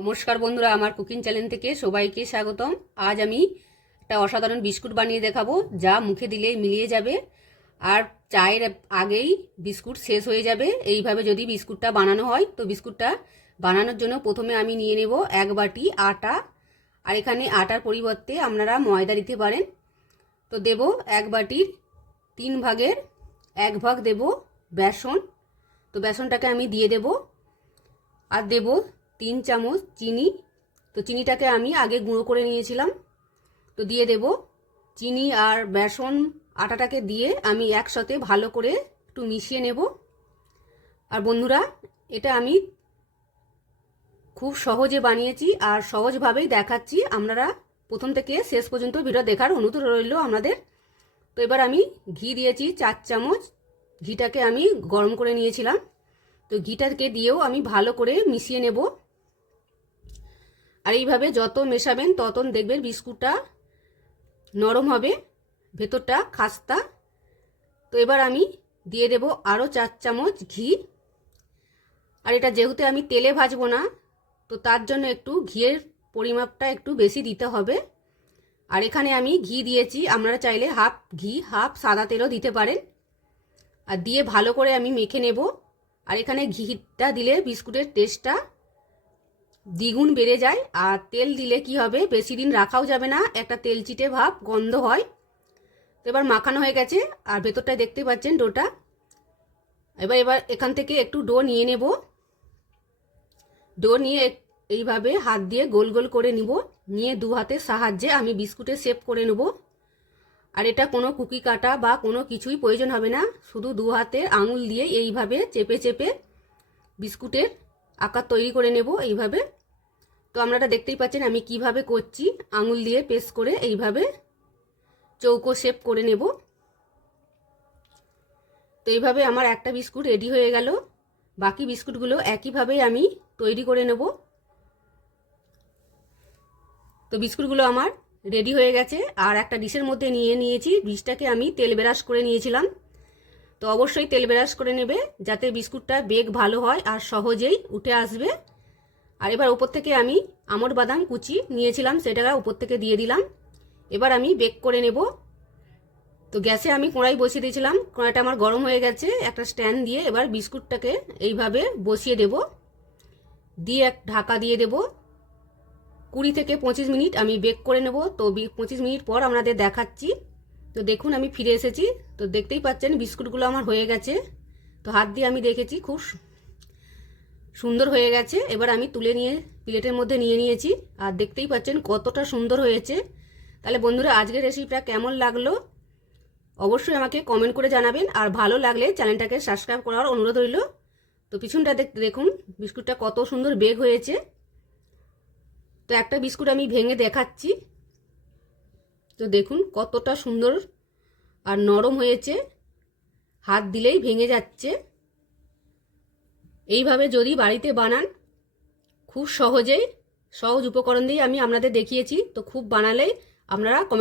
নমস্কার বন্ধুরা, আমার কুকিং চ্যানেল থেকে সবাইকে স্বাগতম। আজ আমি একটা অসাধারণ বিস্কুট বানিয়ে দেখাবো, যা মুখে দিলেই মিলিয়ে যাবে আর চায়ের আগেই বিস্কুট শেষ হয়ে যাবে। এইভাবে যদি বিস্কুটটা বানানো হয়, তো বিস্কুটটা বানানোর জন্য প্রথমে আমি নিয়ে নেব এক বাটি আটা। আর এখানে আটার পরিবর্তে আপনারা ময়দা দিতে পারেন। তো দেব এক বাটির তিন ভাগের এক ভাগ দেব বেসন। তো বেসনটাকে আমি দিয়ে দেব। আর দেব তিন চামচ চিনি। তো চিনিটাকে আমি আগে গুঁড়ো করে নিয়েছিলাম। তো দিয়ে দেব চিনি আর বেসন আটাটাকে দিয়ে আমি একসাথে ভালো করে একটু মিশিয়ে নেব। আর বন্ধুরা, এটা আমি খুব সহজে বানিয়েছি আর সহজভাবেই দেখাচ্ছি। আপনারা প্রথম থেকে শেষ পর্যন্ত ভিডিও দেখার অনুরোধ রইল আমাদের। তো এবার আমি ঘি দিয়েছি চার চামচ। ঘিটাকে আমি গরম করে নিয়েছিলাম। তো ঘিটাকে দিয়েও আমি ভালো করে মিশিয়ে নেব। আর এইভাবে যত মেশাবেন তত দেখবেন বিস্কুটটা নরম হবে, ভেতরটা খাস্তা। তো এবার আমি দিয়ে দেব আরও চার চামচ ঘি। আর এটা যেহেতু আমি তেলে ভাজবো না, তো তার জন্য একটু ঘিয়ের পরিমাপটা একটু বেশি দিতে হবে। আর এখানে আমি ঘি দিয়েছি, আপনারা চাইলে হাফ ঘি, হাফ সাদা তেলও দিতে পারেন। আর দিয়ে ভালো করে আমি মেখে নেব। আর এখানে ঘিটা দিলে বিস্কুটের টেস্টটা দ্বিগুণ বেড়ে যায় আর তেল দিলে কি হবে? বেশি দিন রাখাও যাবে না। একটা তেলচিটে ভাব, গন্ধ হয়। তো এবার মাখানো হয়ে গেছে আর ভেতরটা দেখতে পাচ্ছেন ডোটা। এবার এবার এখান থেকে একটু ডো নিয়ে নেব। ডো নিয়ে এইভাবে হাত দিয়ে গোল গোল করে নিব। নিয়ে দু হাতের সাহায্যে আমি বিস্কুটের শেপ করে নেব। আর এটা কোনো কুকি কাটা বা কোনো কিছুই প্রয়োজন হবে না। শুধু দু হাতের আঙুল দিয়ে এইভাবে চেপে চেপে বিস্কুটের আকার তৈরি করে নেব এইভাবে। তো আপনারা দেখতেই পাচ্ছেন আমি কীভাবে করছি। আঙুল দিয়ে পেস্ট করে এইভাবে চৌকো শেপ করে নেব। তো এইভাবে আমার একটা বিস্কুট রেডি হয়ে গেল। বাকি বিস্কুটগুলো একইভাবেই আমি তৈরি করে নেব। তো বিস্কুটগুলো আমার রেডি হয়ে গেছে। আর একটা ডিশের মধ্যে নিয়ে নিয়েছি। ডিশটাকে আমি তেল ব্রাশ করে নিয়েছিলাম। তো অবশ্যই তেল ব্রাশ করে নেবে যাতে বিস্কুটটা বেগ ভালো হয় আর সহজেই উঠে আসবে। আর এবার উপর থেকে আমি আমর বাদাম কুচি নিয়েছিলাম, সেটা উপর থেকে দিয়ে দিলাম। এবার আমি বেক করে নেব। তো গ্যাসে আমি কড়াই বসিয়ে দিয়েছিলাম, কড়াইটা আমার গরম হয়ে গেছে, একটা স্ট্যান্ড দিয়ে এবার বিস্কুটটাকে এইভাবে বসিয়ে দেব। দিয়ে এক ঢাকা দিয়ে দেব। কুড়ি থেকে পঁচিশ মিনিট আমি বেক করে নেব। তো পঁচিশ মিনিট পর আপনাদের দেখাচ্ছি। তো দেখুন, আমি ফিরে এসেছি। তো দেখতেই পাচ্ছেন, বিস্কুটগুলো আমার হয়ে গেছে। তো হাত দিয়ে আমি দেখেছি, খুব সুন্দর হয়ে গেছে। এবার আমি তুলে নিয়ে, প্লেটের মধ্যে নিয়ে নিয়েছি। আর দেখতেই পাচ্ছেন, কতটা সুন্দর হয়েছে। তাহলে বন্ধুরা, আজকের রেসিপিটা কেমন লাগল? অবশ্যই আমাকে কমেন্ট করে জানাবেন। আর ভালো লাগলে চ্যানেলটাকে সাবস্ক্রাইব করার অনুরোধ রইল। তো পিছনটা দেখুন, বিস্কুটটা কত সুন্দর বেগ হয়েছে। তো একটা বিস্কুট আমি ভেঙে দেখাচ্ছি। তো দেখুন কতটা সুন্দর আর নরম হয়েছে। হাত দিলেই ভেঙে যাচ্ছে। এইভাবে যদি বাড়িতে বানান, খুব সহজেই, সহজ উপকরণ দিয়ে আমি আপনাদের দেখিয়েছি। তো খুব বানালেই আপনারা কমেন্ট